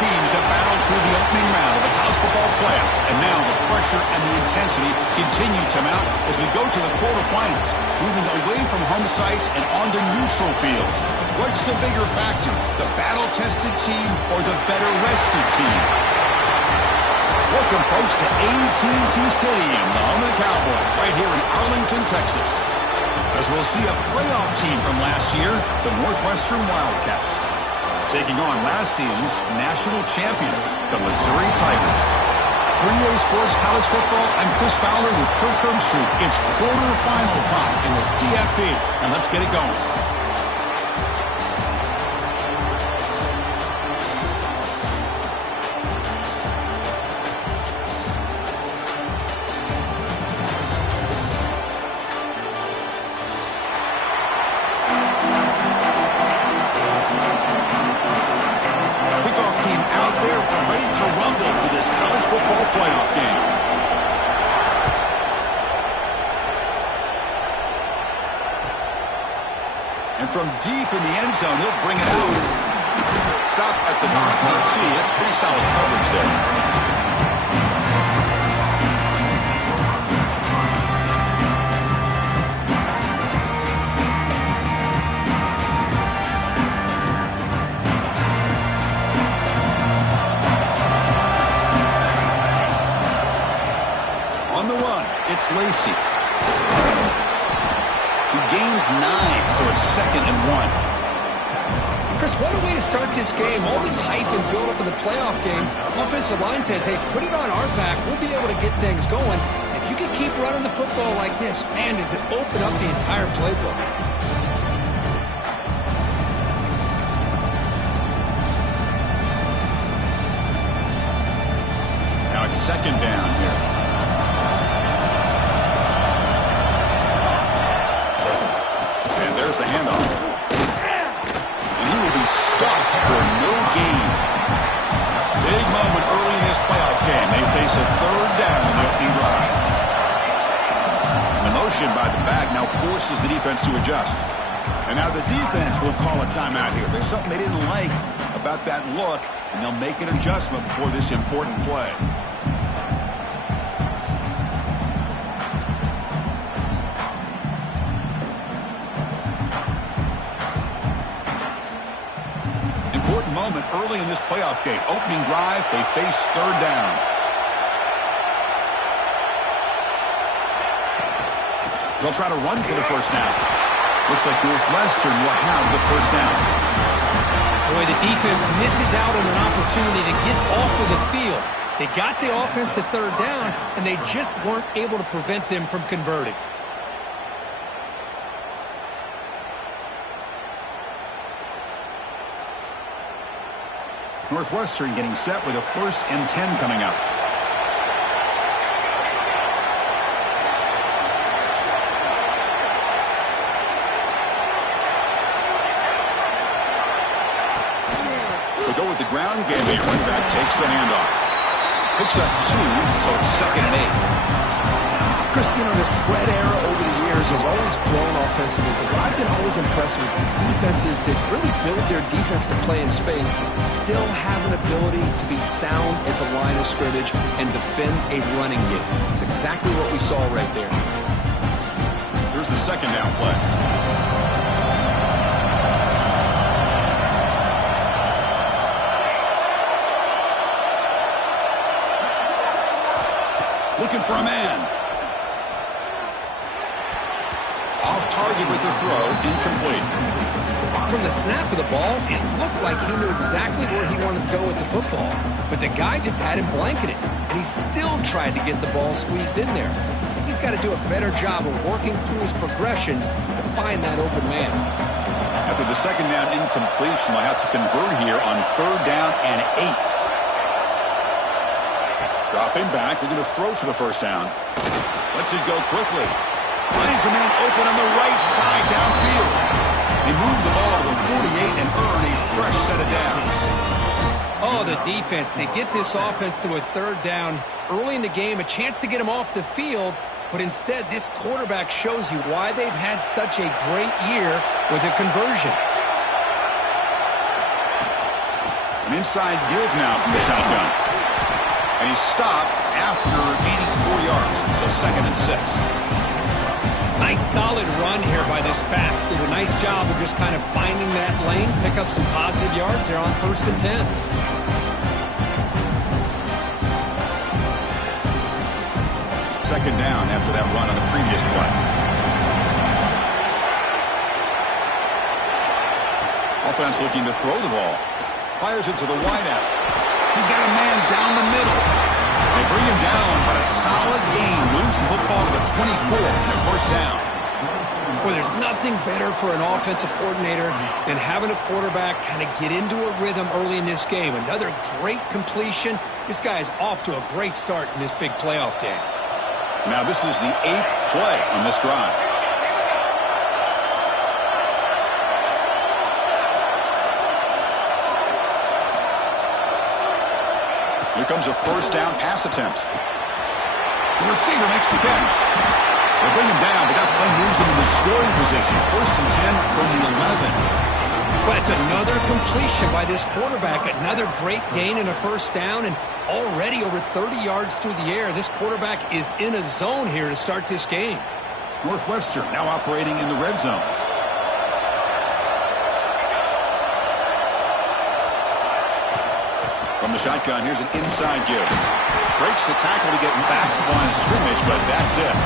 teams have battled through the opening round of the college football playoff, and now the pressure and the intensity continue to mount as we go to the quarterfinals, moving away from home sites and onto neutral fields. What's the bigger factor, the battle-tested team or the better-rested team? Welcome, folks, to AT&T Stadium, the home of the Cowboys, right here in Arlington, Texas, as we'll see a playoff team from last year, the Northwestern Wildcats, taking on last season's national champions, the Missouri Tigers. For EA Sports College Football, I'm Chris Fowler with Kirk Herbstreit. It's quarterfinal time in the CFP, and let's get it going. Playoff game. And from deep in the end zone, he'll bring it out. Stop at the 22. That's pretty solid coverage there. It's Lacey. He gains 9, so it's 2nd and 1. Chris, what a way to start this game. All this hype and build up in the playoff game. Offensive line says, hey, put it on our back. We'll be able to get things going. If you can keep running the football like this, man, does it open up the entire playbook. Now it's 2nd down here. There's the handoff. And he will be stopped for no gain. Big moment early in this playoff game. They face a 3rd down in the opening drive. The motion by the back now forces the defense to adjust. And now the defense will call a timeout here. There's something they didn't like about that look, and they'll make an adjustment before this important play. Moment early in this playoff game. Opening drive, they face 3rd down. They'll try to run for the first down. Looks like Northwestern will have the first down. Boy, the defense misses out on an opportunity to get off of the field. They got the offense to 3rd down, and they just weren't able to prevent them from converting. Northwestern getting set with a 1st and 10 coming up. They go with the ground game. The running back takes the handoff. Picks up 2, so it's 2nd and 8. Chris, you know, the spread era over the years has always grown offensively, but I've been always impressed with defenses that really build their defense to play in space, still have an ability to be sound at the line of scrimmage and defend a running game. It's exactly what we saw right there. Here's the 2nd down play. Looking for a man. Off target with the throw, incomplete. From the snap of the ball, it looked like he knew exactly where he wanted to go with the football. But the guy just had him blanketed, and he still tried to get the ball squeezed in there. I think he's got to do a better job of working through his progressions to find that open man. After the 2nd down incompletion, they'll have to convert here on 3rd down and 8. Dropping back, looking to throw for the first down. Lets it go quickly. Finds a man open on the right side downfield. They move the ball to the 48 and earn a fresh set of downs. Oh, the defense. They get this offense to a 3rd down early in the game, a chance to get them off the field, but instead this quarterback shows you why they've had such a great year with a conversion. An inside give now from the shotgun. And he's stopped after gaining 4 yards. So 2nd and 6. Nice solid run here by this back. Did a nice job of just kind of finding that lane, pick up some positive yards there on 1st and 10. Second down after that run on the previous play. Offense looking to throw the ball. Fires it to the wideout. He's got a man down the middle. They bring him down, but a solid gain moves the football to the 24 and a 1st down. Well, there's nothing better for an offensive coordinator than having a quarterback kind of get into a rhythm early in this game. Another great completion. This guy is off to a great start in this big playoff game. Now this is the 8th play on this drive. Here comes a 1st down pass attempt. The receiver makes the catch. They bring him down, but that play moves him into scoring position. 1st and 10 from the 11. Well, it's another completion by this quarterback. Another great gain in a 1st down, and already over 30 yards through the air. This quarterback is in a zone here to start this game. Northwestern now operating in the red zone. From the shotgun, here's an inside give. Breaks the tackle to get back to the line of scrimmage, but that's it.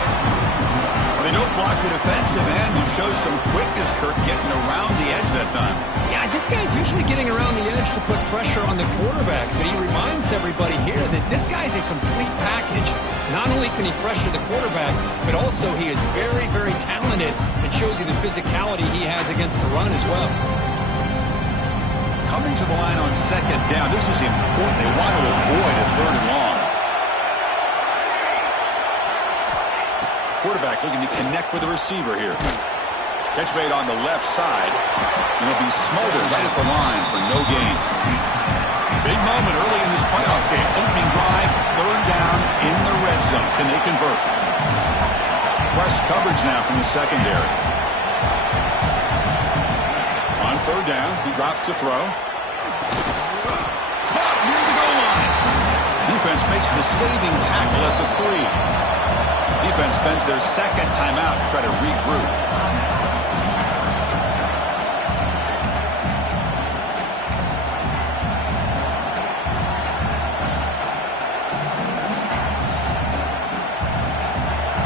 They don't block the defensive end, who shows some quickness, Kirk, getting around the edge that time. Yeah, this guy's usually getting around the edge to put pressure on the quarterback, but he reminds everybody here that this guy's a complete package. Not only can he pressure the quarterback, but also he is very, very talented and shows you the physicality he has against the run as well. Coming to the line on 2nd down, this is important. They want to avoid a 3rd and long. Quarterback looking to connect with the receiver here. Catch made on the left side. And it'll be smothered right at the line for no gain. Big moment early in this playoff game. Opening drive, 3rd down in the red zone. Can they convert? Press coverage now from the secondary. On 3rd down, he drops to throw. Caught near the goal line. Defense makes the saving tackle at the 3. Defense spends their 2nd timeout to try to regroup.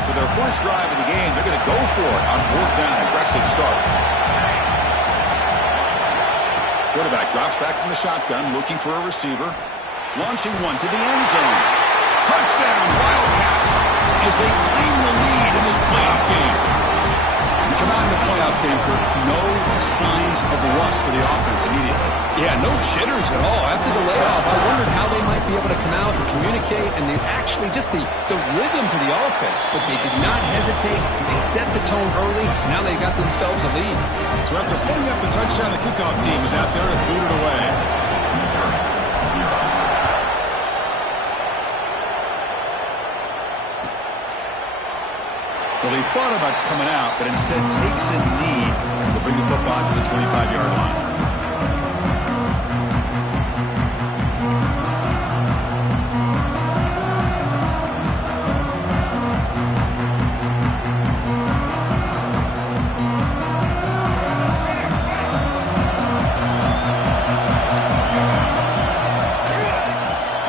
So their first drive of the game, they're going to go for it on 4th down. Aggressive start. Quarterback drops back from the shotgun, looking for a receiver. Launching one to the end zone. Touchdown, Wildcats, as they claim the lead in this playoff game. We come out in the playoff game, Kirk, no signs of rust for the offense immediately. Yeah, no jitters at all. After the layoff, I wondered how they might be able to come out and communicate, and they actually just the rhythm to the offense, but they did not hesitate. They set the tone early. Now they got themselves a lead. So after putting up a touchdown, the kickoff team was out there and booted away. Well, he thought about coming out, but instead takes a knee to bring the football to the 25-yard line.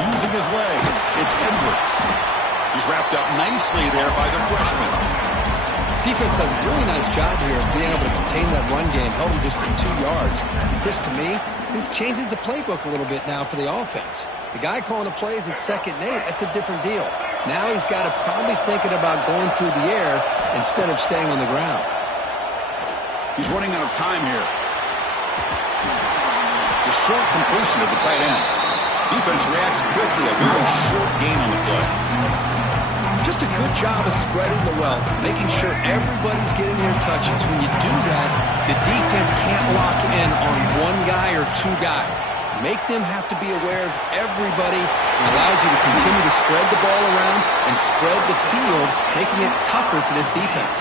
Using his legs, it's Edwards. He's wrapped up nicely there by the freshman. Defense does a really nice job here of being able to contain that run game, held him just for 2 yards. Chris, to me, this changes the playbook a little bit now for the offense. The guy calling the plays at 2nd and 8, that's a different deal. Now he's got to probably thinking about going through the air instead of staying on the ground. He's running out of time here. The short completion of the tight end. Defense reacts quickly, a very short gain on the play. Just a good job of spreading the wealth, making sure everybody's getting their touches. When you do that, the defense can't lock in on one guy or 2 guys. Make them have to be aware of everybody, and allows you to continue to spread the ball around and spread the field, making it tougher for this defense.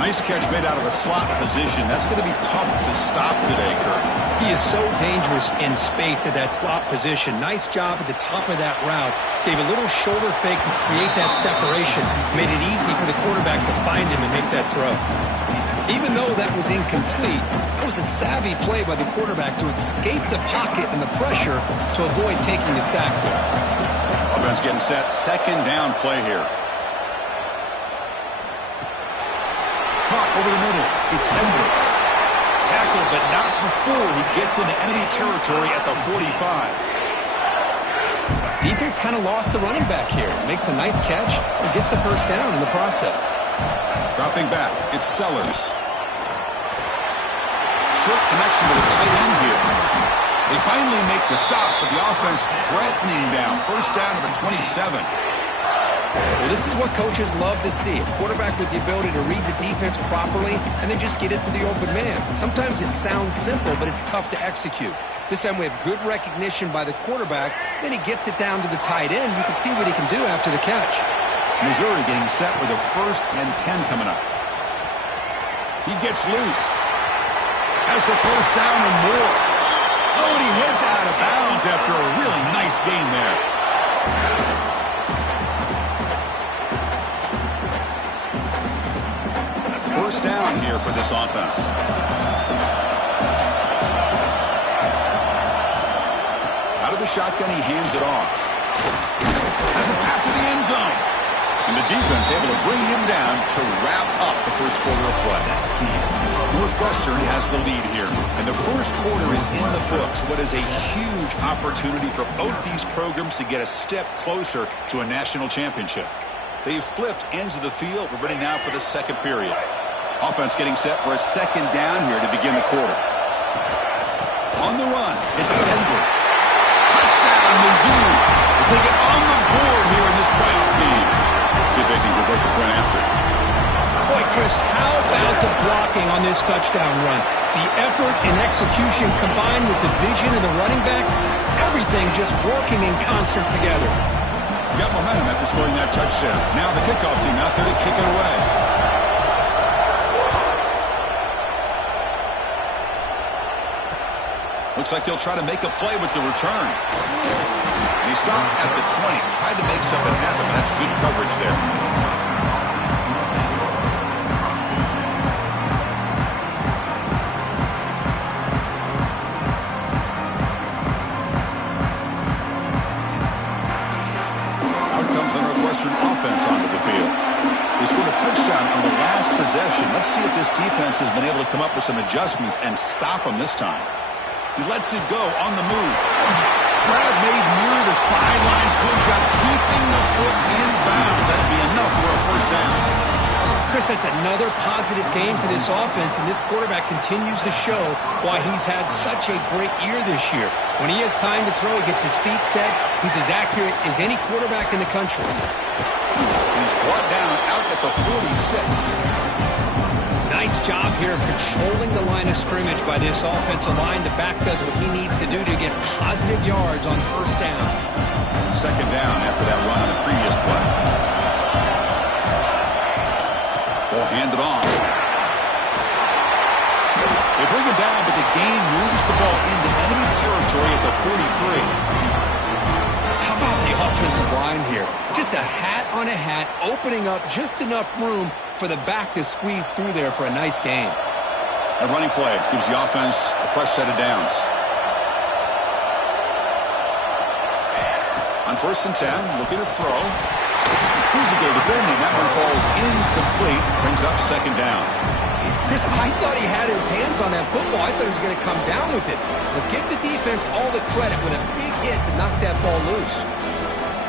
Nice Nice catch made out of the slot position. That's going to be tough to stop today, Kurt. He is so dangerous in space at that slot position. Nice job at the top of that route. Gave a little shoulder fake to create that separation. Made it easy for the quarterback to find him and make that throw. Even though that was incomplete, that was a savvy play by the quarterback to escape the pocket and the pressure to avoid taking the sack there. Offense getting set. Second down play here. Caught over the middle. It's Edwards. Tackled, but not before he gets into enemy territory at the 45. Defense kind of lost the running back here. Makes a nice catch and gets the first down in the process. Dropping back, it's Sellers. Short connection to the tight end here. They finally make the stop, but the offense threatening down. First down to the 27. Well, this is what coaches love to see. A quarterback with the ability to read the defense properly and then just get it to the open man. Sometimes it sounds simple, but it's tough to execute. This time we have good recognition by the quarterback. Then he gets it down to the tight end. You can see what he can do after the catch. Missouri getting set with a 1st and 10 coming up. He gets loose. Has the first down and more. Oh, and he heads out of bounds after a really nice gain there. First down here for this offense. Out of the shotgun, he hands it off. Has it back to the end zone. And the defense able to bring him down to wrap up the first quarter of play. Northwestern has the lead here. And the first quarter is in the books. What is a huge opportunity for both these programs to get a step closer to a national championship. They've flipped ends of the field. We're ready now for the second period. Offense getting set for a second down here to begin the quarter. On the run, it's Edwards. Touchdown, Mizzou, as they get on the board here in this playoff game. See if they can convert the point after. Boy, Chris, how about the blocking on this touchdown run? The effort and execution combined with the vision of the running back, everything just working in concert together. Got momentum after scoring that touchdown. Now the kickoff team out there to kick it away. Looks like he'll try to make a play with the return. And he stopped at the 20. Tried to make something happen. That's good coverage there. Out comes the Northwestern offense onto the field. They scored a touchdown on the last possession. Let's see if this defense has been able to come up with some adjustments and stop them this time. He lets it go on the move. Grab made near the sidelines. Good job keeping the foot in bounds. That'd be enough for a first down. Chris, that's another positive game for this offense, and this quarterback continues to show why he's had such a great year this year. When he has time to throw, he gets his feet set. He's as accurate as any quarterback in the country. He's brought down out at the 46. Nice job here of controlling the line of scrimmage by this offensive line. The back does what he needs to do to get positive yards on first down. Second down after that run on the previous play. Ball handed off. They bring it down, but the gain moves the ball into enemy territory at the 43. How about the offensive line here? Just a hat on a hat, opening up just enough room for the back to squeeze through there for a nice gain. A running play gives the offense a fresh set of downs. On 1st and 10, looking to throw. Physical defending. That one falls incomplete. Brings up second down. Chris, I thought he had his hands on that football. I thought he was going to come down with it. But give the defense all the credit with a big hit to knock that ball loose.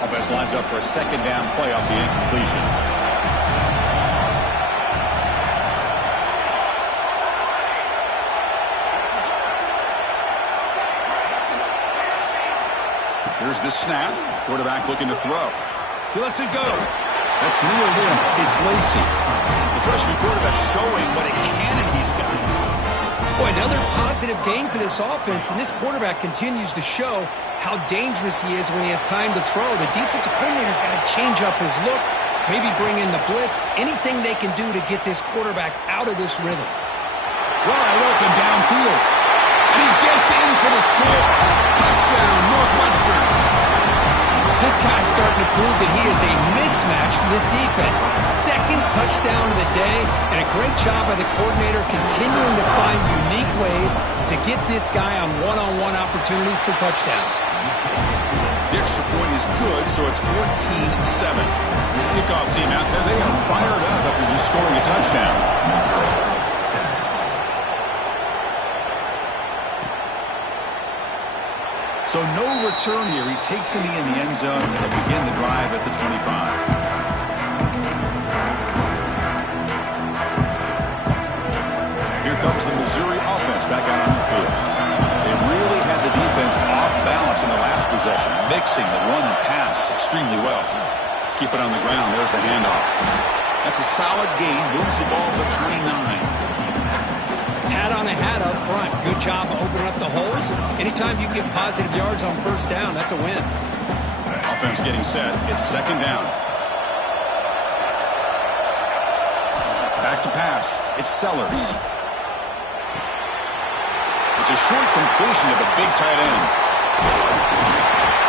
Offense lines up for a second down play off the incompletion. Here's the snap. Quarterback looking to throw. He lets it go. That's reeled in. It's Lacey. The freshman quarterback showing what a cannon he's got. Boy, another positive game for this offense, and this quarterback continues to show how dangerous he is when he has time to throw. The defensive coordinator's got to change up his looks, Maybe bring in the blitz. Anything they can do to get this quarterback out of this rhythm. Wide open downfield. And he gets in for the score. Touchdown, Northwestern. This guy's starting to prove that he is a mismatch for this defense. Second touchdown of the day, and a great job by the coordinator continuing to find unique ways to get this guy on one-on-one opportunities for touchdowns. The extra point is good, so it's 14-7. Kickoff team out there, they are fired up after just scoring a touchdown. So no return here. He takes it in the end zone and they'll begin the drive at the 25. Here comes the Missouri offense back out on the field. They really had the defense off balance in the last possession, mixing the run and pass extremely well. Keep it on the ground. There's the handoff. That's a solid gain. Moves the ball to the 29. Hat on a hat up front. Good job opening up the holes. Anytime you can get positive yards on first down, that's a win. Offense getting set. It's second down. Back to pass. It's Sellers. It's a short completion to the big tight end.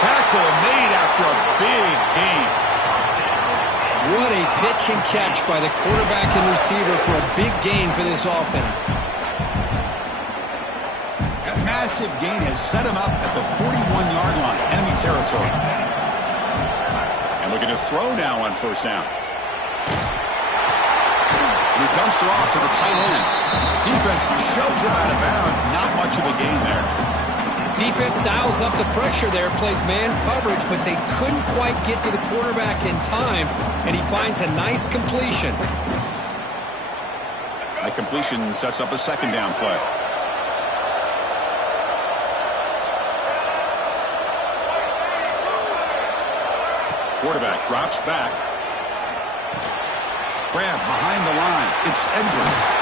Tackle made after a big gain. What a pitch and catch by the quarterback and receiver for a big gain for this offense. That massive gain has set him up at the 41-yard line, enemy territory. And looking to throw now on first down. And he dumps it off to the tight end. Defense shoves him out of bounds. Not much of a gain there. Defense dials up the pressure there, plays man coverage, but they couldn't quite get to the quarterback in time, and he finds a nice completion. That completion sets up a second down play. Quarterback drops back. Grab behind the line. It's Edwards.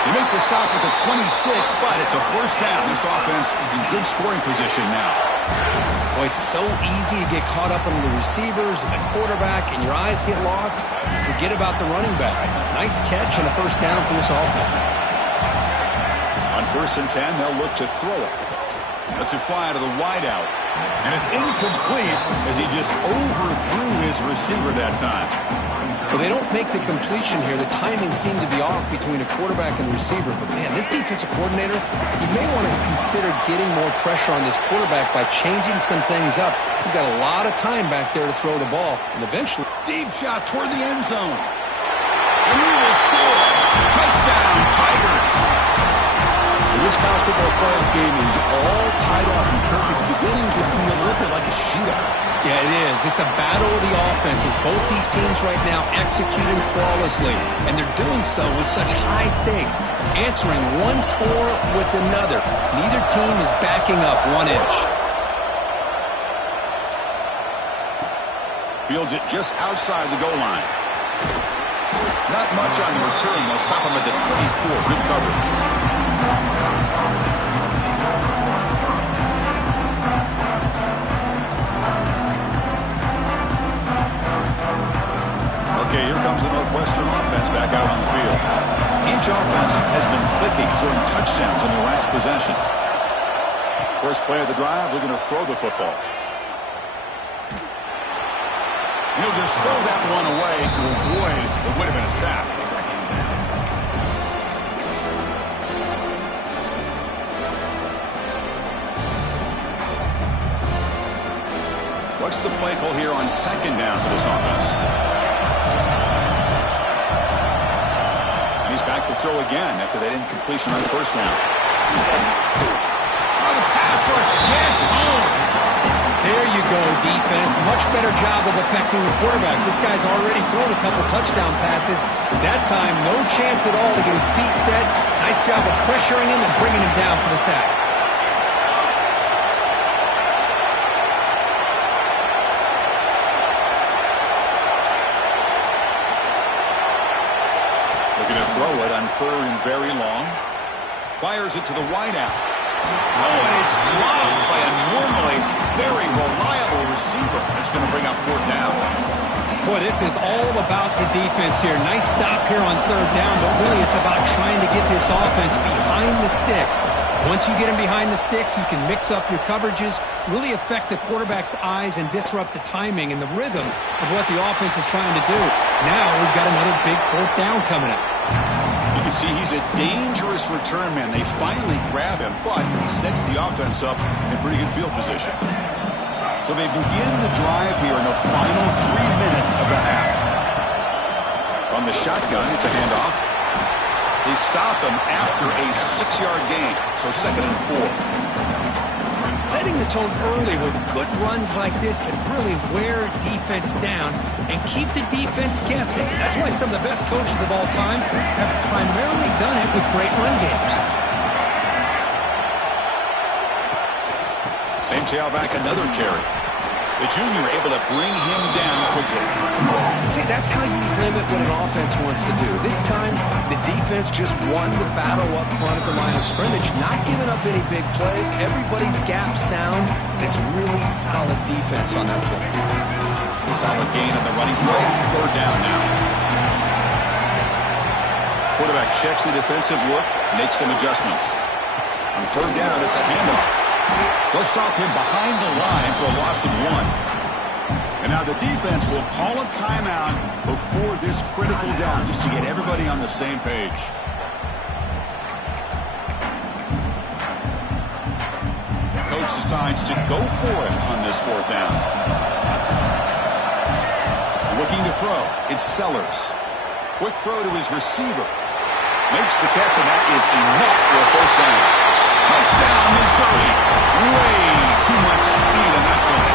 They make the stop at the 26, but it's a first down. This offense in good scoring position now. Boy, it's so easy to get caught up on the receivers and the quarterback, and your eyes get lost. You forget about the running back. Nice catch and a first down for this offense. On 1st and 10, they'll look to throw it. Lets it fly to the wideout. And it's incomplete as he just overthrew his receiver that time. Well, they don't make the completion here. The timing seemed to be off between a quarterback and receiver. But, man, this defensive coordinator, he may want to consider getting more pressure on this quarterback by changing some things up. He's got a lot of time back there to throw the ball. And eventually, deep shot toward the end zone. And he will score. Touchdown, Tigers. This college football playoff game is all tied up, and Kirk, it's beginning to feel a little bit like a shootout. Yeah, it is. It's a battle of the offenses. Both these teams right now executing flawlessly, and they're doing so with such high stakes, answering one score with another. Neither team is backing up 1 inch. Fields it just outside the goal line. Not much on the return. They'll stop him at the 24. Good coverage. Okay, here comes the Northwestern offense back out on the field. Each offense has been clicking, scoring touchdowns in their last possessions. First play of the drive, looking to throw the football. He'll just throw that one away to avoid what would have been a sack. What's the play call here on second down for this offense? And he's back to throw again after that incompletion on first down. Oh, the pass rush gets home. There you go, defense. Much better job of affecting the quarterback. This guy's already thrown a couple touchdown passes. That time, no chance at all to get his feet set. Nice job of pressuring him and bringing him down for the sack. Looking to throw it on third and very long. Fires it to the wideout. Oh, and it's dropped by a normally very reliable receiver. It's going to bring up fourth down. Boy, this is all about the defense here. Nice stop here on third down, but really it's about trying to get this offense behind the sticks. Once you get them behind the sticks, you can mix up your coverages, really affect the quarterback's eyes and disrupt the timing and the rhythm of what the offense is trying to do. Now we've got another big fourth down coming up. You can see he's a dangerous return man. They finally grab him, but he sets the offense up in pretty good field position. So they begin the drive here in the final 3 minutes of the half. From the shotgun, it's a handoff. They stop him after a 6-yard gain, so 2nd and 4. Setting the tone early with good runs like this can really wear defense down and keep the defense guessing. That's why some of the best coaches of all time have primarily done it with great run games. Same tailback, another carry. The junior able to bring him down quickly. See, that's how you limit what an offense wants to do. This time, the defense just won the battle up front at the line of scrimmage, not giving up any big plays. Everybody's gap sound. It's really solid defense on that play. Solid gain on the running play. 3rd down now. Quarterback checks the defensive look, makes some adjustments. On 3rd down, it's a handoff. They'll stop him behind the line for a loss of 1. And now the defense will call a timeout before this critical down, just to get everybody on the same page. The coach decides to go for it on this 4th down. Looking to throw. It's Sellers. Quick throw to his receiver. Makes the catch, and that is enough for a 1st down. Touchdown, Missouri. Way too much speed on that play.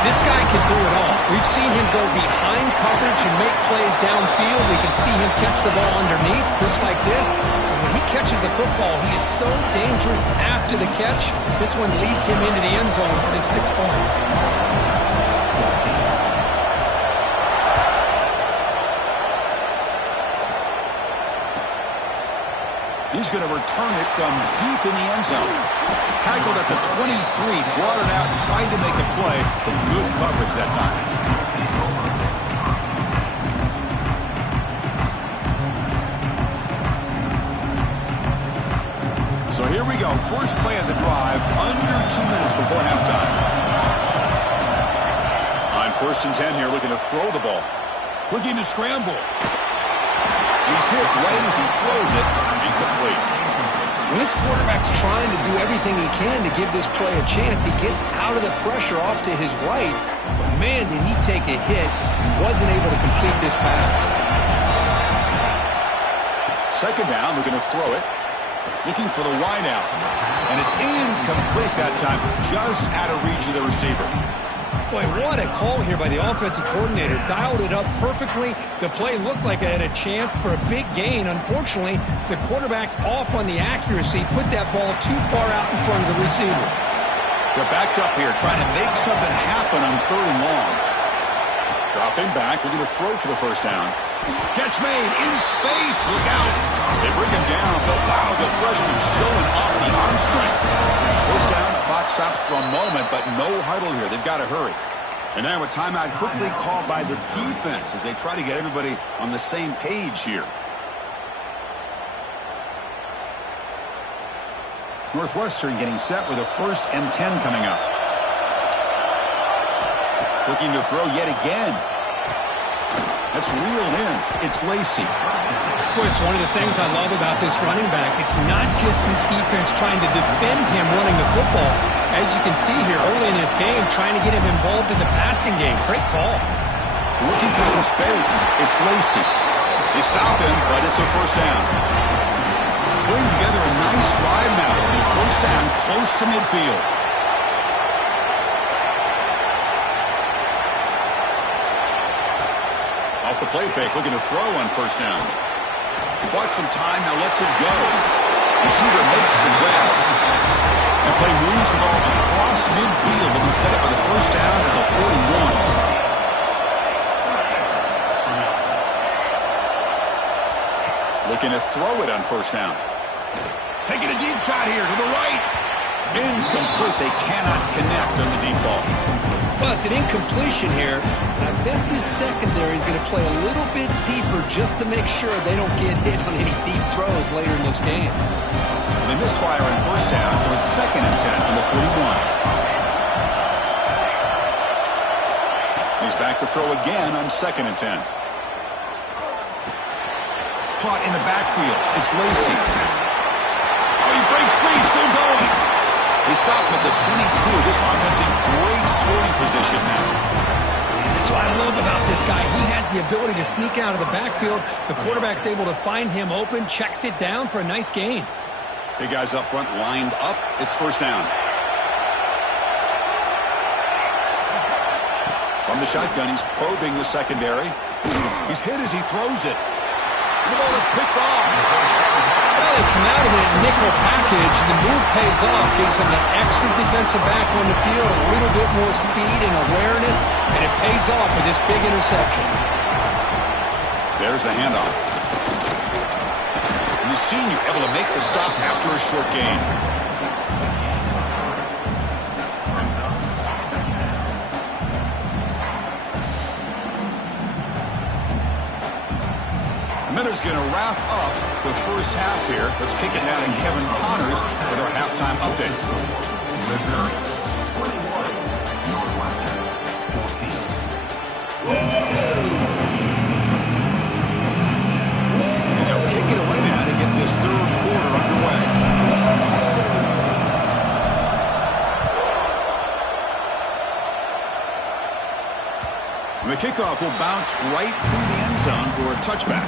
This guy can do it all. We've seen him go behind coverage and make plays downfield. We can see him catch the ball underneath, just like this. And when he catches a football, he is so dangerous after the catch. This one leads him into the end zone for the 6 points. He's going to return it from deep in the end zone. Tackled at the 23, brought it out, tried to make a play, but good coverage that time. So here we go. First play of the drive, under 2 minutes before halftime. On 1st and 10 here, looking to throw the ball. Looking to scramble. He's hit right as he throws it. Incomplete. When this quarterback's trying to do everything he can to give this play a chance, he gets out of the pressure off to his right. But man, did he take a hit. Wasn't able to complete this pass. 2nd down, looking to throw it. Looking for the wide out. And it's incomplete that time. Just out of reach of the receiver. Boy, what a call here by the offensive coordinator. Dialed it up perfectly. The play looked like it had a chance for a big gain. Unfortunately, the quarterback off on the accuracy, put that ball too far out in front of the receiver. They're backed up here, trying to make something happen on 3rd and long. Dropping back, we're going to throw for the 1st down. Catch made in space. Look out. They bring him down, but wow, the freshman showing off the arm strength. 1st down, clock stops for a moment, but no huddle here. They've got to hurry. And now a timeout quickly called by the defense as they try to get everybody on the same page here. Northwestern getting set with a 1st and 10 coming up. Looking to throw yet again. That's reeled in. It's Lacey. Boy, it's one of the things I love about this running back. It's not just this defense trying to defend him running the football. As you can see here early in this game, trying to get him involved in the passing game. Great call. Looking for some space. It's Lacey. They stop him, but it's a 1st down. Putting together a nice drive now. The 1st down close to midfield. Off the play fake, looking to throw on 1st down. He bought some time, now lets it go. Receiver makes the grab. The play moves the ball across midfield. They'll be set up for the 1st down at the 41. Looking to throw it on 1st down. Taking a deep shot here to the right. Incomplete. They cannot connect on the deep ball. Well, it's an incompletion here, and I bet this secondary is going to play a little bit deeper just to make sure they don't get hit on any deep throws later in this game. They misfire in first down, so it's 2nd and 10 from the 41. He's back to throw again on 2nd and 10. Caught in the backfield. It's Lacey. Oh, he breaks free. Still going. He stopped at the 22. This offense in great scoring position now. That's what I love about this guy. He has the ability to sneak out of the backfield. The quarterback's able to find him open, checks it down for a nice gain. Big guys up front lined up. It's first down. From the shotgun, he's probing the secondary. He's hit as he throws it. And the ball is picked off. Well, they come out of that nickel package. The move pays off, gives them an extra defensive back on the field, a little bit more speed and awareness, and it pays off with this big interception. There's the handoff. And the senior able to make the stop after a short gain. Miller's going to wrap up the first half here. Let's kick it now to Kevin Connors with our halftime update. Missouri, 21, Northwestern, 14. And they'll kick it away now to get this third quarter underway. And the kickoff will bounce right through the end zone for a touchback.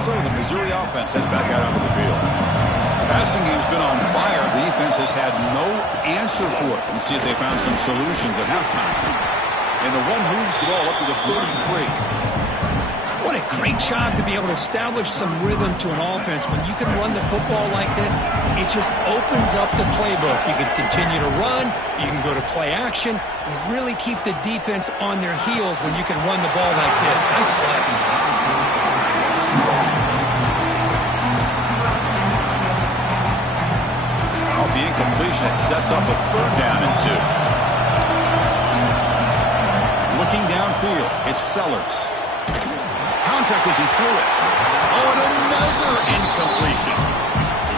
So the Missouri offense heads back out onto the field. The passing game's been on fire. The defense has had no answer for it. Let's see if they found some solutions at halftime. And the one moves the ball up to the 33. What a great job to be able to establish some rhythm to an offense. When you can run the football like this, it just opens up the playbook. You can continue to run. You can go to play action. You really keep the defense on their heels when you can run the ball like this. Nice play. Off the incompletion, it sets up a 3rd down and 2. Looking downfield, it's Sellers. Contact as he threw it. Oh, and another incompletion.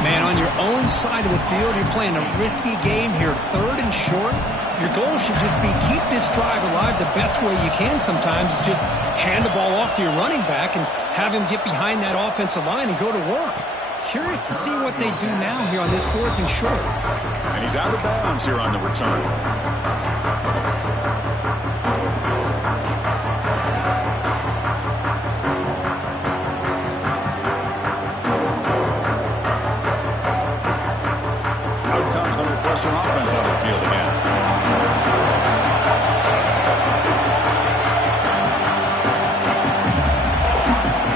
Man, on your own side of the field, you're playing a risky game here. 3rd and short. Your goal should just be keep this drive alive the best way you can sometimes. Is just hand the ball off to your running back and have him get behind that offensive line and go to work. Curious to see what they do now here on this 4th and short. And he's out of bounds here on the return. Out comes the Northwestern offense out of the field again.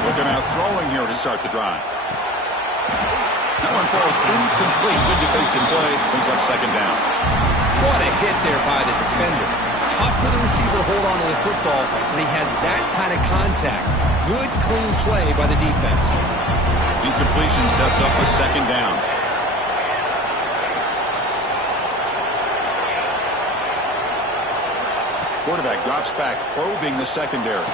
Looking out throwing here to start the drive. That one falls incomplete. Good defensive play. Brings up 2nd down. What a hit there by the defender. Tough for the receiver to hold on to the football when he has that kind of contact. Good, clean play by the defense. Incompletion sets up a 2nd down. Quarterback drops back, probing the secondary.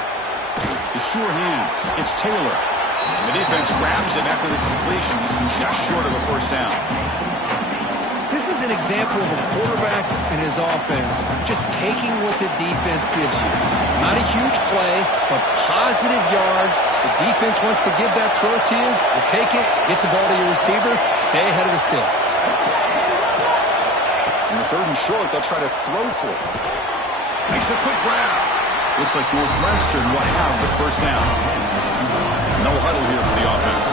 The sure hands. It's Taylor. The defense grabs him after the completion. He's just short of a 1st down. This is an example of a quarterback and his offense just taking what the defense gives you. Not a huge play, but positive yards. The defense wants to give that throw to you. You take it, get the ball to your receiver, stay ahead of the sticks. In the 3rd and short, they'll try to throw for it. Makes a quick grab. Looks like Northwestern will have the 1st down. No huddle here for the offense.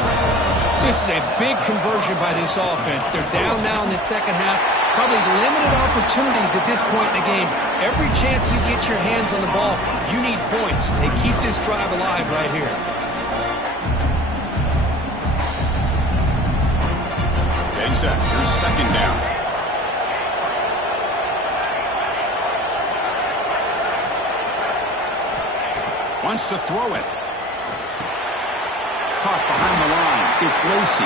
This is a big conversion by this offense. They're down now in the 2nd half. Probably limited opportunities at this point in the game. Every chance you get your hands on the ball, you need points. They keep this drive alive right here. Getting set. Here's 2nd down. Wants to throw it. Caught behind the line. It's Lacey.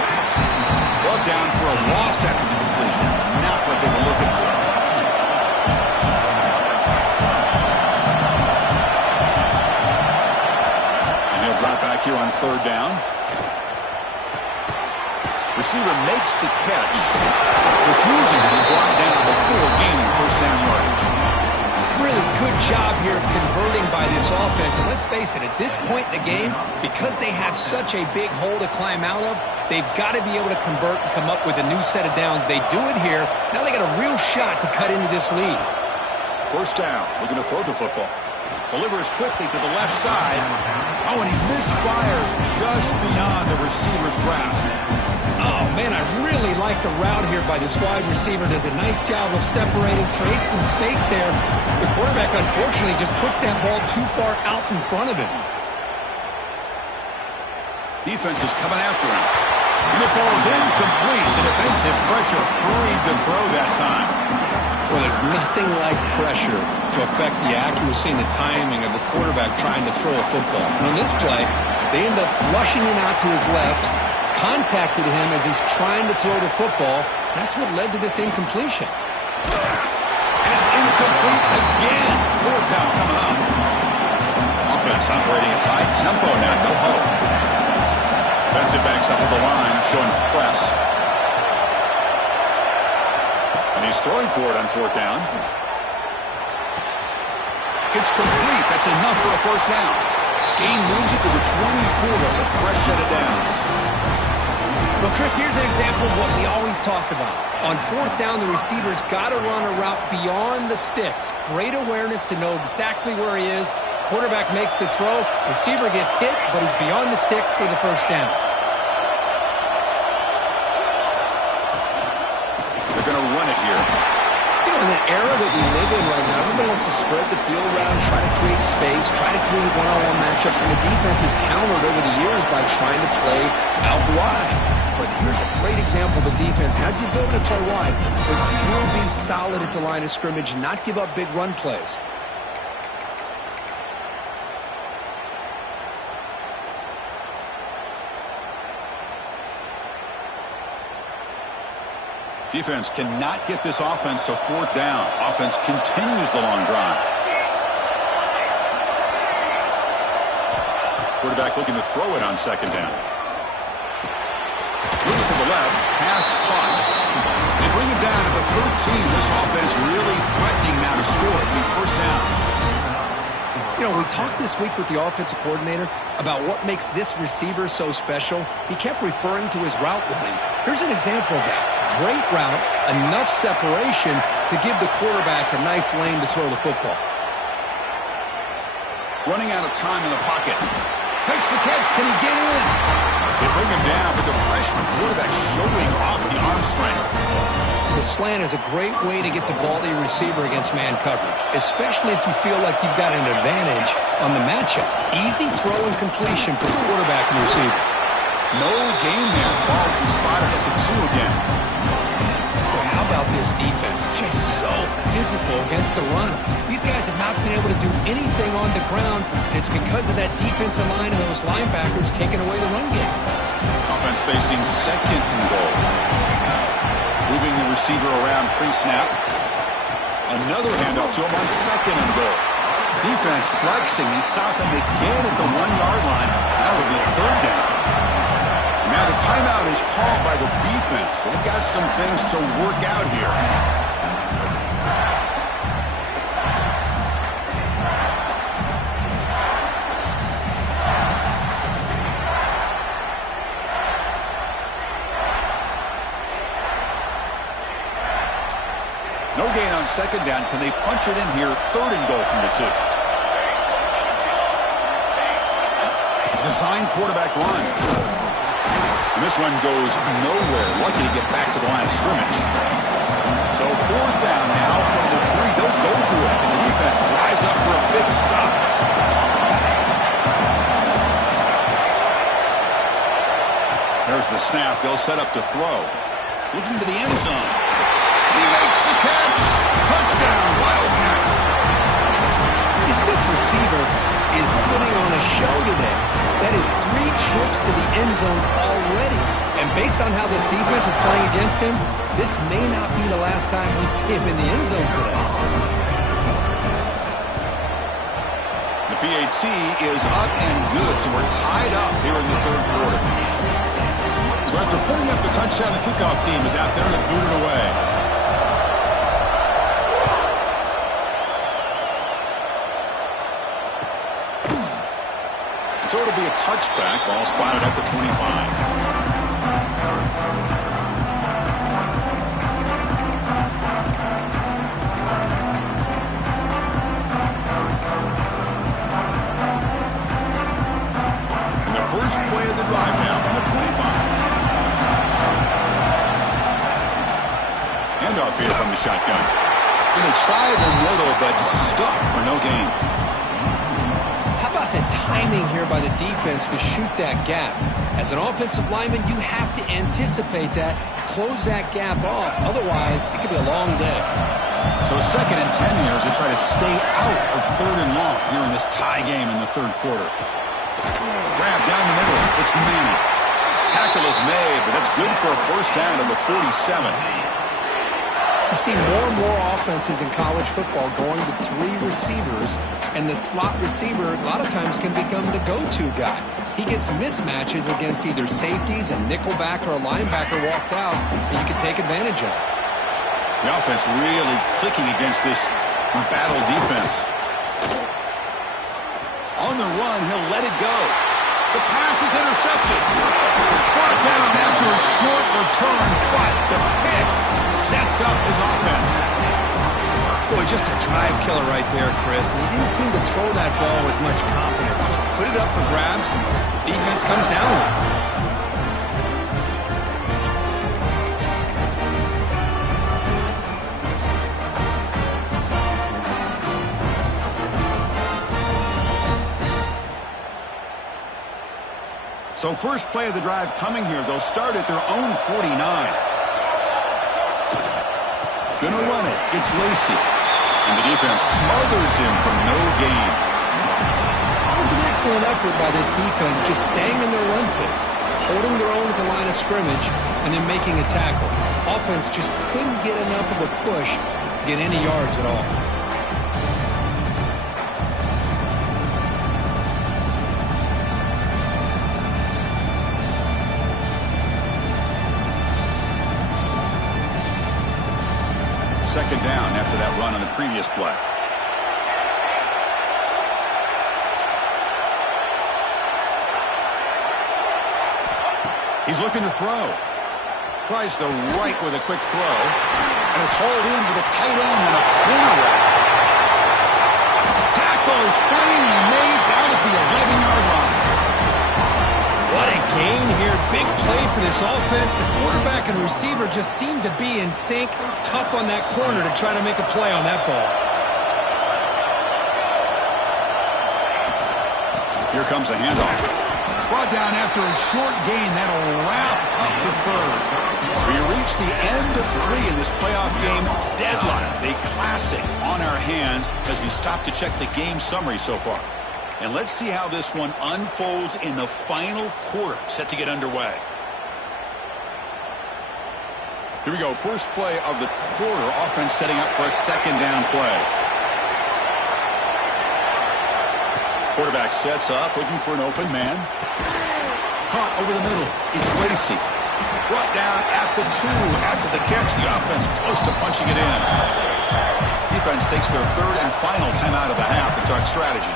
Well, down for a loss after the completion. Not what they were looking for. And he'll drop back here on third down. Receiver makes the catch, refusing to be brought down before gaining first down yardage. Really good job here of converting by this offense. And let's face it, at this point in the game, because they have such a big hole to climb out of, they've got to be able to convert and come up with a new set of downs. They do it here. Now they got a real shot to cut into this lead. First down, looking to throw the football. Delivers quickly to the left side. Oh, and he misfires just beyond the receiver's grasp. Oh, man, I really like the route here by this wide receiver. Does a nice job of separating, creates some space there. The quarterback, unfortunately, just puts that ball too far out in front of him. Defense is coming after him. And it falls incomplete. The defensive pressure freed to throw that time. Well, there's nothing like pressure to affect the accuracy and the timing of the quarterback trying to throw a football. And on this play, they end up flushing him out to his left, contacted him as he's trying to throw the football. That's what led to this incompletion. And it's incomplete again. Fourth down coming up. Offense operating at high tempo now. No huddle. Defensive backs up at the line, showing press. And he's throwing for it on fourth down. It's complete. That's enough for a first down. Gain moves it to the 24. That's a fresh set of downs. Well, Chris, here's an example of what we always talk about. On fourth down, the receiver's got to run a route beyond the sticks. Great awareness to know exactly where he is. Quarterback makes the throw. Receiver gets hit, but he's beyond the sticks for the first down. They're going to run it here. In an era that we live in right now, everybody wants to spread the field around, try to create space, try to create one-on-one matchups, and the defense has countered over the years by trying to play out wide. But here's a great example. The defense has the ability to play wide, but still be solid at the line of scrimmage, not give up big run plays. Defense cannot get this offense to fourth down. Offense continues the long drive. Quarterback looking to throw it on second down. Looks to the left. Pass caught. They bring it down to the 13. This offense really threatening now to score. It'll be first down. You know, we talked this week with the offensive coordinator about what makes this receiver so special. He kept referring to his route running. Here's an example of that. Great route, enough separation to give the quarterback a nice lane to throw the football. Running out of time in the pocket. Makes the catch. Can he get in? They bring him down, but the freshman quarterback showing off the arm strength. The slant is a great way to get the ball to your receiver against man coverage, especially if you feel like you've got an advantage on the matchup. Easy throw and completion for the quarterback and receiver. No gain there. Ball will be spotted at the 2 again. Boy, how about this defense? Just so physical against the run. These guys have not been able to do anything on the ground, and it's because of that defensive line and those linebackers taking away the run game. Offense facing second and goal. Moving the receiver around pre-snap. Another handoff to him on second and goal. Defense flexing. They stop him again at the 1-yard line. Now it'll be third down. Now the timeout is called by the defense. They've got some things to work out here. No gain on second down. Can they punch it in here? Third and goal from the 2. Design quarterback run. And this one goes nowhere. Lucky to get back to the line of scrimmage. So fourth down now from the 3. They'll go through it. And the defense rise up for a big stop. There's the snap. They'll set up to throw. Looking to the end zone. He makes the catch. Touchdown, Wildcats. This receiver is putting on a show today. That is 3 trips to the end zone already. And based on how this defense is playing against him, this may not be the last time we see him in the end zone today. The PAT is up and good, so we're tied up here in the third quarter. So after putting up the touchdown, the kickoff team is out there to boot it away. So it'll be a touchback, ball spotted at the 25. First play of the drive now from the 25. Handoff here from the shotgun. And they tried a little, but stuck for no gain. How about the timing here by the defense to shoot that gap? As an offensive lineman, you have to anticipate that, close that gap off. Otherwise, it could be a long day. So 2nd and 10 here as they try to stay out of 3rd and long here in this tie game in the third quarter. Grab down the middle. It's Manning. Tackle is made, but that's good for a first down at the 47. You see more and more offenses in college football going to 3 receivers, and the slot receiver a lot of times can become the go-to guy. He gets mismatches against either safeties, a nickelback, or a linebacker walked out, and you can take advantage of it. The offense really clicking against this battle defense. On the run, he'll let it go. The pass is intercepted. Brought down after a short return, but the pick sets up his offense. Boy, just a drive killer right there, Chris. And he didn't seem to throw that ball with much confidence. Just put it up for grabs, and the defense comes down with it. So first play of the drive coming here. They'll start at their own 49. Gonna run it. It's Lacey. And the defense smothers him for no gain. That was an excellent effort by this defense, just staying in their run fits, holding their own at the line of scrimmage, and then making a tackle. Offense just couldn't get enough of a push to get any yards at all. Second down after that run on the previous play. He's looking to throw. Tries the right with a quick throw. And is hauled in with a tight end and a corner route. Tackle is finally made down at the 11-yard line. What a gain here. Big play for this offense. The quarterback and receiver just seem to be in sync. Tough on that corner to try to make a play on that ball. Here comes a handoff. Brought down after a short gain. That'll wrap up the third. We reach the end of 3 in this playoff game deadline. A classic on our hands as we stop to check the game summary so far. And let's see how this one unfolds in the final quarter, set to get underway. Here we go. First play of the quarter. Offense setting up for a second down play. Quarterback sets up, looking for an open man. Caught over the middle. It's Lacey. Brought down at the 2 after the catch. The offense close to punching it in. Defense takes their third and final timeout of the half to talk strategy.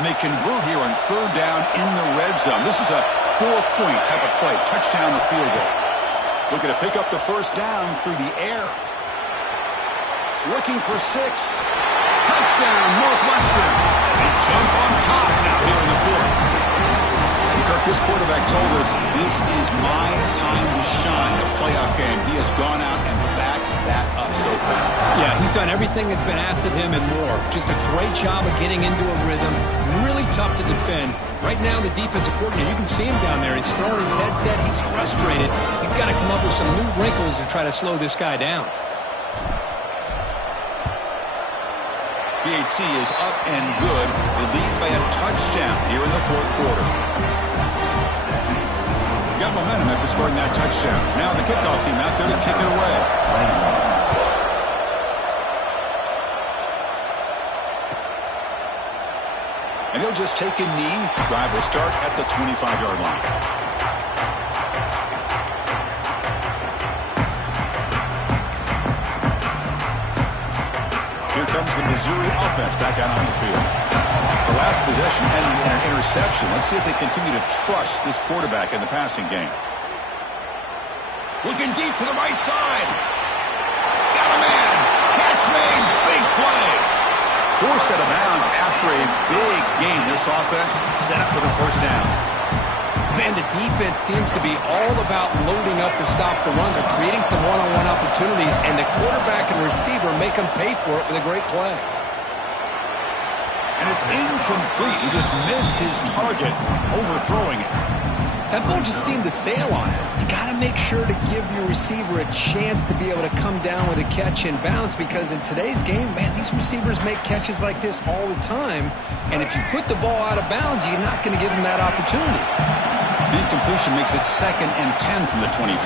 And they convert here on third down in the red zone. This is a 4-point type of play, touchdown or field goal. Looking to pick up the first down through the air. Looking for 6. Touchdown, Northwestern. They jump on top now here in the fourth. And Kirk, Mark, this quarterback told us this is my time to shine, a playoff game. He has gone out and backed that up so far. Yeah, he's done everything that's been asked of him and more. Just a great job of getting into a rhythm. Really tough to defend. Right now, the defensive coordinator, you can see him down there. He's throwing his headset. He's frustrated. He's got to come up with some new wrinkles to try to slow this guy down. BAT is up and good. They lead by a touchdown here in the fourth quarter. Got momentum after scoring that touchdown. Now the kickoff team out there to kick it away. And he'll just take a knee. Drive will start at the 25-yard line. Here comes the Missouri offense back out on the field. The last possession ended in an interception. Let's see if they continue to trust this quarterback in the passing game. Looking deep to the right side. Got a man. Catch made. Big play. Forced out of bounds after a big game. This offense set up with a first down. Man, the defense seems to be all about loading up to stop the run. They're creating some one-on-one opportunities, and the quarterback and receiver make them pay for it with a great play. And it's incomplete. He just missed his target, overthrowing it. That ball just seemed to sail on it. You got to make sure to give your receiver a chance to be able to come down with a catch and bounce, because in today's game, man, these receivers make catches like this all the time. And if you put the ball out of bounds, you're not going to give them that opportunity. The incompletion makes it 2nd and 10 from the 24.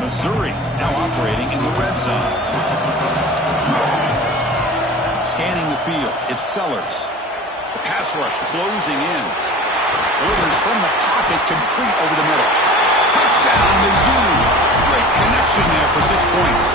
Missouri now operating in the red zone. Scanning the field, it's Sellers. The pass rush closing in. Delivers from the pocket, complete over the middle. Touchdown, Mizzou. Great connection there for 6 points.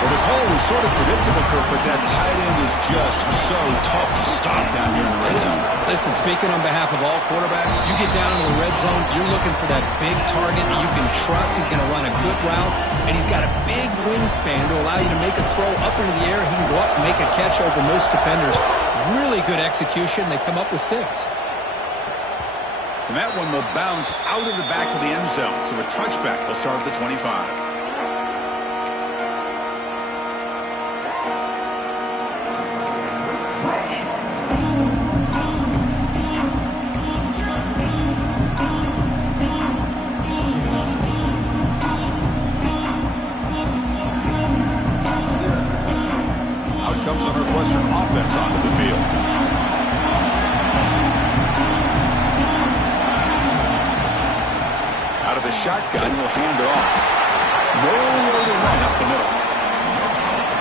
Well, the call was sort of predictable, Kirk, but that tight end is just so tough to stop down here in the red zone. Listen, speaking on behalf of all quarterbacks, you get down into the red zone, you're looking for that big target that you can trust. He's going to run a good route, and he's got a big wingspan to allow you to make a throw up into the air. He can go up and make a catch over most defenders. Really good execution. They come up with 6. And that one will bounce out of the back of the end zone. So a touchback will start at the 25. Out comes the Northwestern offense onto the field. Out of the shotgun, will hand it off. Nowhere to run up the middle.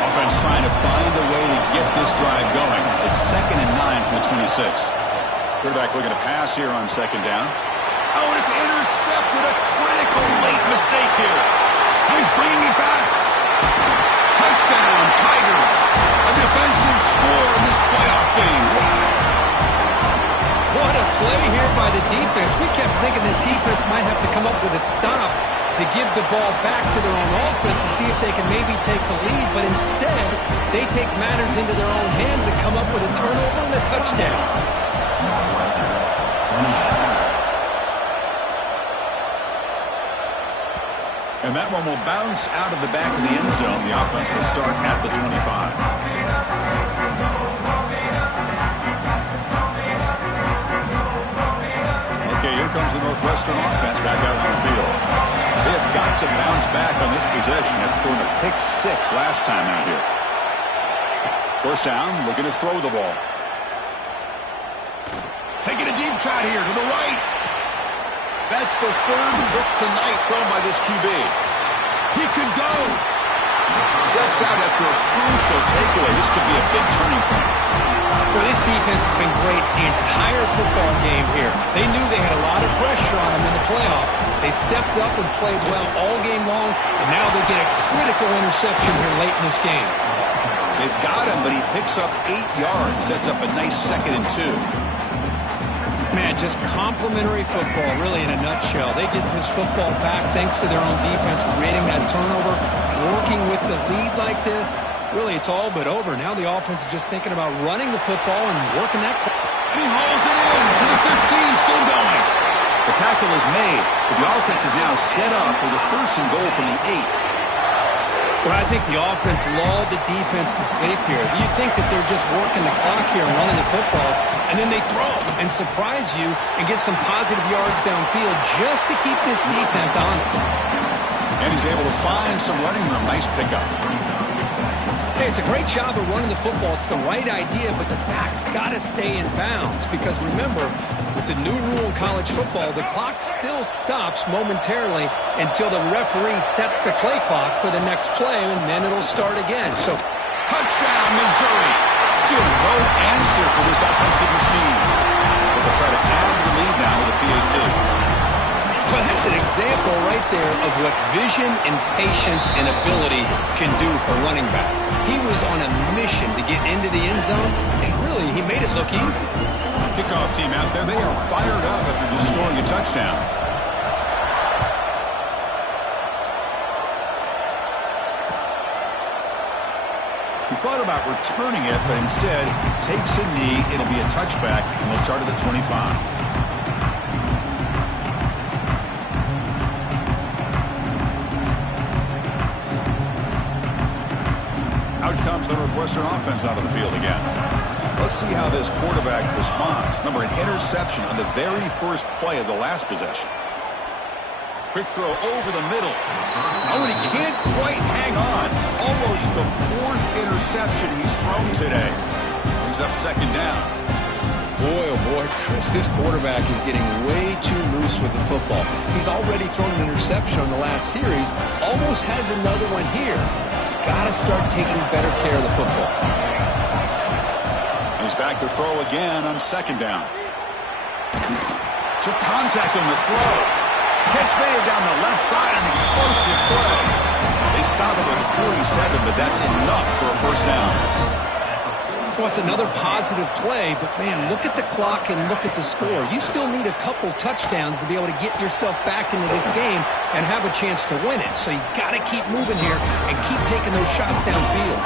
Offense trying to find a way to get this drive going. It's 2nd and 9 from the 26. Quarterback looking to pass here on 2nd down. Oh, it's intercepted. A critical late mistake here. Now he's bringing it back. Touchdown, Tigers. A defensive score in this playoff game. Wow. What a play here by the defense. We kept thinking this defense might have to come up with a stop to give the ball back to their own offense to see if they can maybe take the lead, but instead, they take matters into their own hands and come up with a turnover and a touchdown. And that one will bounce out of the back of the end zone. The offense will start at the 25. Here comes the Northwestern offense back out on the field. They have got to bounce back on this possession after throwing a pick 6 last time out here. First down, looking to throw the ball. Taking a deep shot here to the right. That's the 3rd hit tonight thrown by this QB. He could go. Steps out after a crucial takeaway. This could be a big turning point. Well, this defense has been great the entire football game here. They knew they had a lot of pressure on them in the playoff. They stepped up and played well all game long, and now they get a critical interception here late in this game. They've got him, but he picks up 8 yards, sets up a nice 2nd and 2. Man, just complimentary football, really, in a nutshell. They get this football back thanks to their own defense, creating that turnover, working with the lead like this. Really, it's all but over. Now the offense is just thinking about running the football and working that clock. And he hauls it in to the 15, still going. The tackle is made, but the offense is now set up with a first and goal from the 8. Well, I think the offense lulled the defense to sleep here. You'd think that they're just working the clock here and running the football, and then they throw and surprise you and get some positive yards downfield just to keep this defense honest. And he's able to find some running room. Nice pickup. Hey, it's a great job of running the football. It's the right idea, but the back's got to stay in bounds because, remember, with the new rule in college football, the clock still stops momentarily until the referee sets the play clock for the next play, and then it'll start again. So, touchdown, Missouri. Still no answer for this offensive machine. But they'll try to add to the lead now with a PAT. Well, that's an example right there of what vision and patience and ability can do for running back. He was on a mission to get into the end zone, and really, he made it look easy. Kickoff team out there, they are fired up after just scoring a touchdown. He thought about returning it, but instead takes a knee. It'll be a touchback, and they'll start at the 25. Out comes the Northwestern offense out of the field again. Let's see how this quarterback responds. Remember, an interception on the very first play of the last possession. Quick throw over the middle. Oh, and he can't quite hang on. Almost the 4th interception he's thrown today. Brings up second down. Boy, oh boy, Chris, this quarterback is getting way too loose with the football. He's already thrown an interception on the last series, almost has another one here. He's got to start taking better care of the football. He's back to throw again on second down. Took contact on the throw. Catch made down the left side, an explosive play. They stop it at the 47, but that's enough for a first down. Well, it's another positive play, but, man, look at the clock and look at the score. You still need a couple touchdowns to be able to get yourself back into this game and have a chance to win it. So you got to keep moving here and keep taking those shots downfield.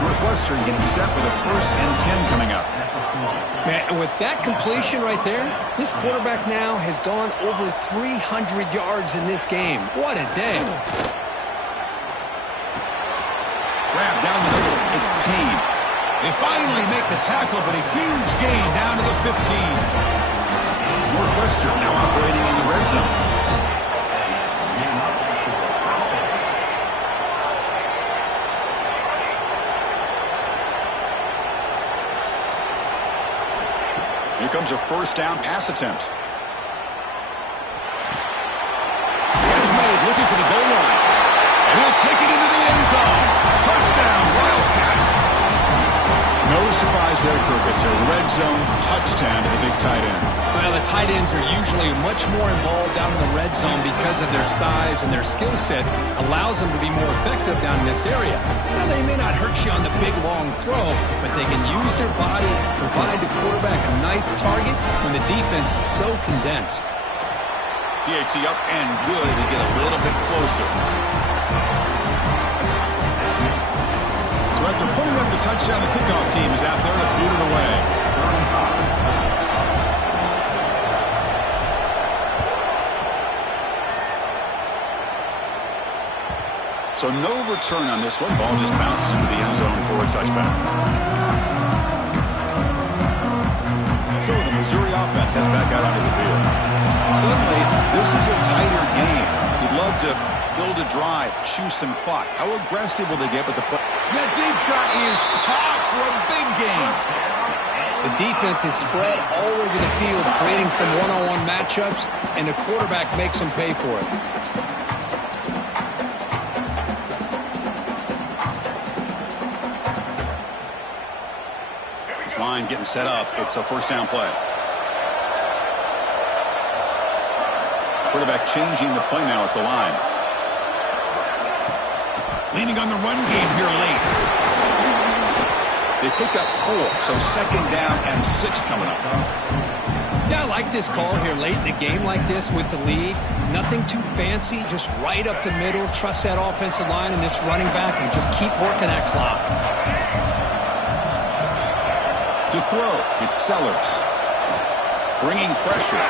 Northwestern getting set with a 1st and 10 coming up. Man, and with that completion right there, this quarterback now has gone over 300 yards in this game. What a day. Grab down the middle. It's Payne. They finally make the tackle, but a huge gain down to the 15. Northwestern now operating in the red zone. Here comes a first down pass attempt. Catch made, looking for the goal line. And he'll take it into the end zone. Touchdown, Wildcats. No surprise there, Kirk. It's a red zone touchdown to the big tight end. Well, the tight ends are usually much more involved down in the red zone because of their size and their skill set allows them to be more effective down in this area. Now, they may not hurt you on the big, long throw, but they can use their bodies, provide the quarterback a nice target when the defense is so condensed. PAT up and good to get a little bit closer. So after putting up the touchdown, the kickoff team is out there to boot it away. So no return on this one. Ball just bounces into the end zone for a touchback. So the Missouri offense heads back out onto the field. Suddenly, this is a tighter game. You'd love to build a drive, choose some clock. How aggressive will they get with the play? That deep shot is caught for a big gain. The defense is spread all over the field, creating some one-on-one matchups, and the quarterback makes them pay for it. This line getting set up. It's a first down play. Quarterback changing the play now at the line. Leaning on the run game here late. They picked up 4, so second down and 6 coming up. Yeah, I like this call here late in the game like this with the lead. Nothing too fancy, just right up the middle. Trust that offensive line and this running back and just keep working that clock. To throw, it's Sellers. Bringing pressure.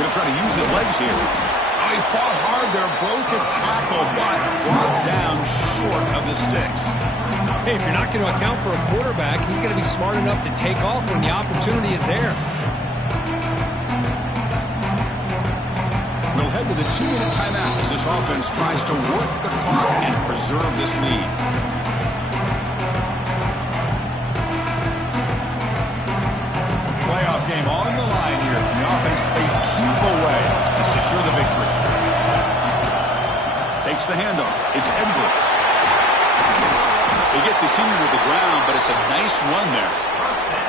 Going to try to use his legs here. Oh, he fought hard there, broke a tackle, but brought down short of the sticks. Hey, if you're not going to account for a quarterback, he's going to be smart enough to take off when the opportunity is there. We'll head to the 2-minute timeout as this offense tries to work the clock and preserve this lead. Playoff game on the line here. The offense played keep away to secure the victory. Takes the handoff. It's Edwards. They get the senior to the ground, but it's a nice run there.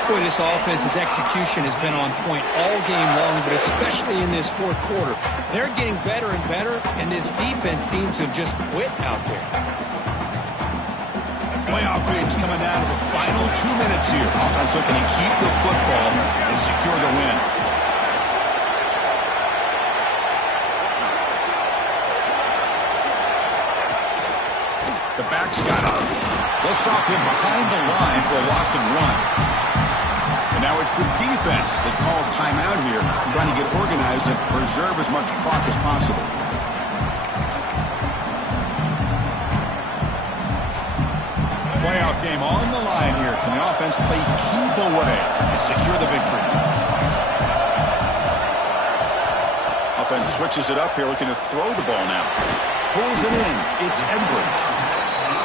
Boy, this offense's execution has been on point all game long, but especially in this fourth quarter. They're getting better and better, and this defense seems to have just quit out there. Playoff games coming down to the final 2 minutes here. Offense looking to keep the football and secure the win. The back's got it. They'll stop him behind the line for a loss and run. And now it's the defense that calls timeout here, trying to get organized and preserve as much clock as possible. Playoff game on the line here. Can the offense play keep away and secure the victory? Offense switches it up here, looking to throw the ball now. Pulls it in. It's Edwards.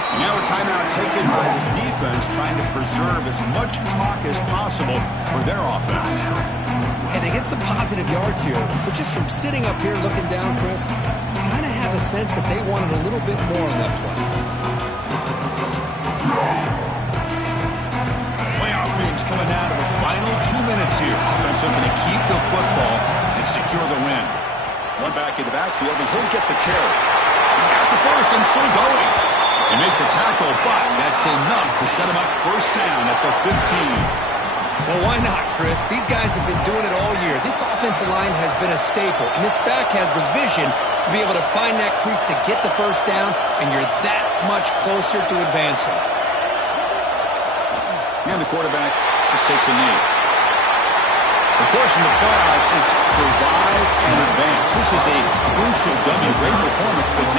And now a timeout taken by the defense, trying to preserve as much clock as possible for their offense. And they get some positive yards here, but just from sitting up here looking down, Chris, you kind of have a sense that they wanted a little bit more on that play. Playoff games coming down to the final 2 minutes here. Offense looking to keep the football and secure the win. One back in the backfield, and he'll get the carry. He's got the first and still going. They make the tackle, but that's enough to set him up first down at the 15. Well, why not, Chris? These guys have been doing it all year. This offensive line has been a staple, and this back has the vision to be able to find that crease to get the first down, and you're that much closer to advancing. And the quarterback just takes a knee. Of course, in the playoffs, it's survive and advance. This is a crucial W. Great performance, but